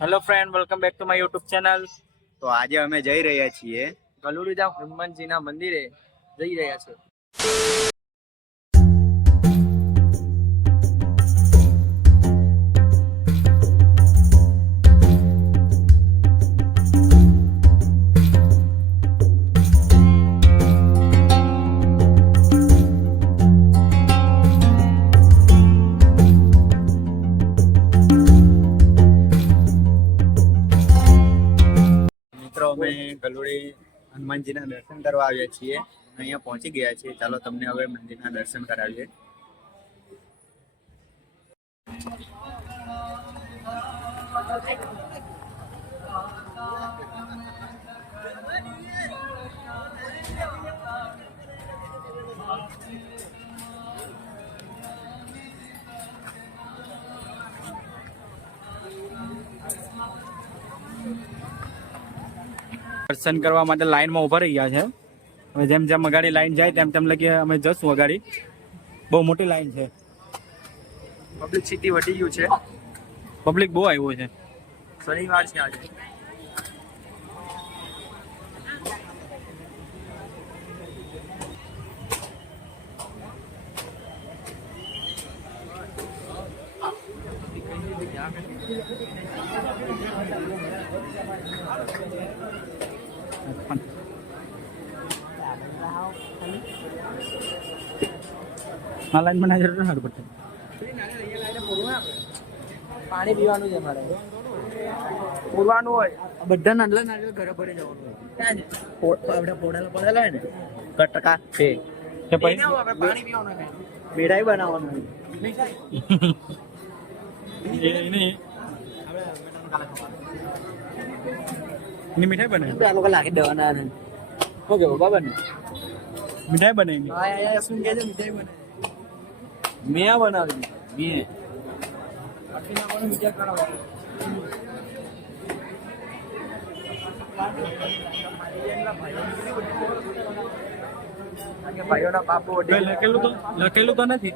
Hello friend, welcome back to my YouTube channel. તો આજે અમે જઈ રહ્યા છીએ ગલુડીધામ હનુમાનજીના મંદિરે જઈ રહ્યા છે. મિત્રો, અમે ગલુડી હનુમાનજીના દર્શન કરવા આવ્યા છીએ. અહીંયા પહોંચી ગયા છીએ. ચાલો તમને હવે મંદિરના દર્શન કરાવીએ. દર્શન કરવા માટે લાઈનમાં ઊભા રહી ગયા છે. હવે જેમ જેમ અગાડી લાઈન જાય તેમ તેમ લગી અમે જશું અગાડી. બહુ મોટી લાઈન છે. પબ્લિક સિટી વધી ગયું છે. પબ્લિક બહુ આવ્યો છે. શનિવાર છે આજે. આ લાઈન મને જરૂર નથી પડતી. પાણી પીવાનું છે મારે પૂરવાનું હોય બધા નાના નાના ઘરે ભરી જવાનું હોય આપણે પોડાલા પડેલા હોય ને કટકા છે કે પછી પાણી પીવાનું હોય મીઠાઈ બનાવવાનું હોય એની મીઠાઈ બને. આ લોકો લાગે દવાના ને ઓકે બાબા ને મીઠાઈ બને એની. શું કહે છે મીઠાઈ બને મેં બનાવી મેં વિચાર કરો ભાઈઓના બાપુ લખેલું તો નથી.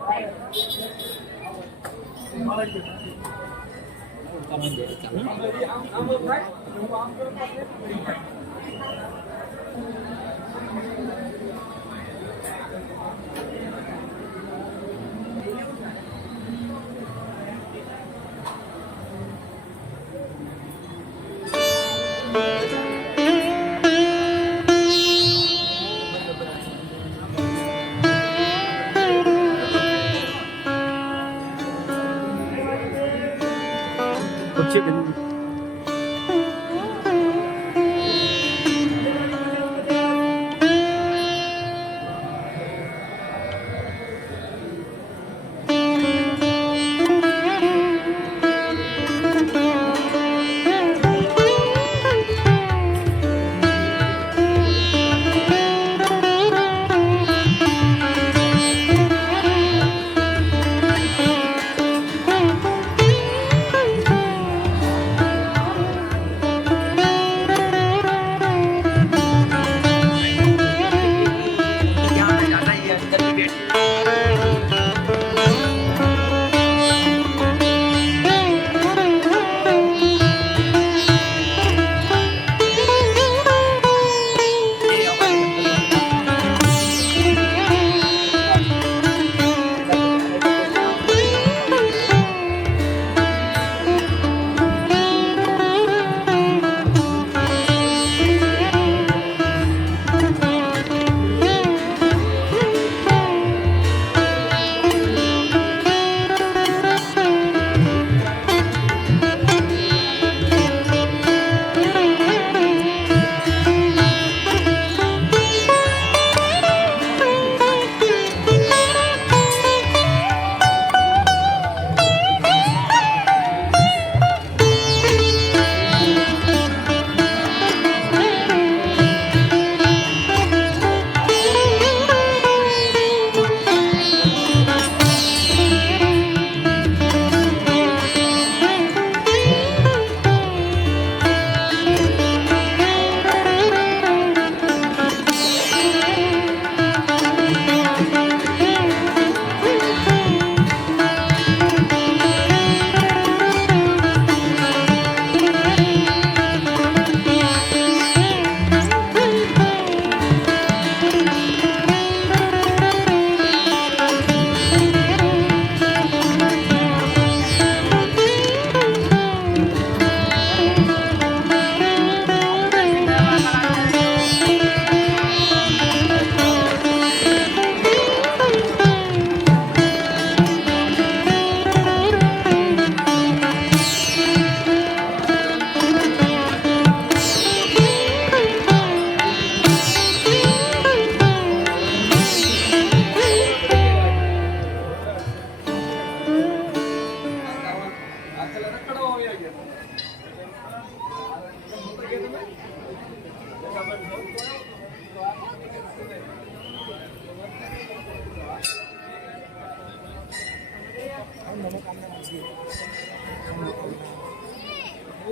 એ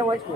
વસ્તુ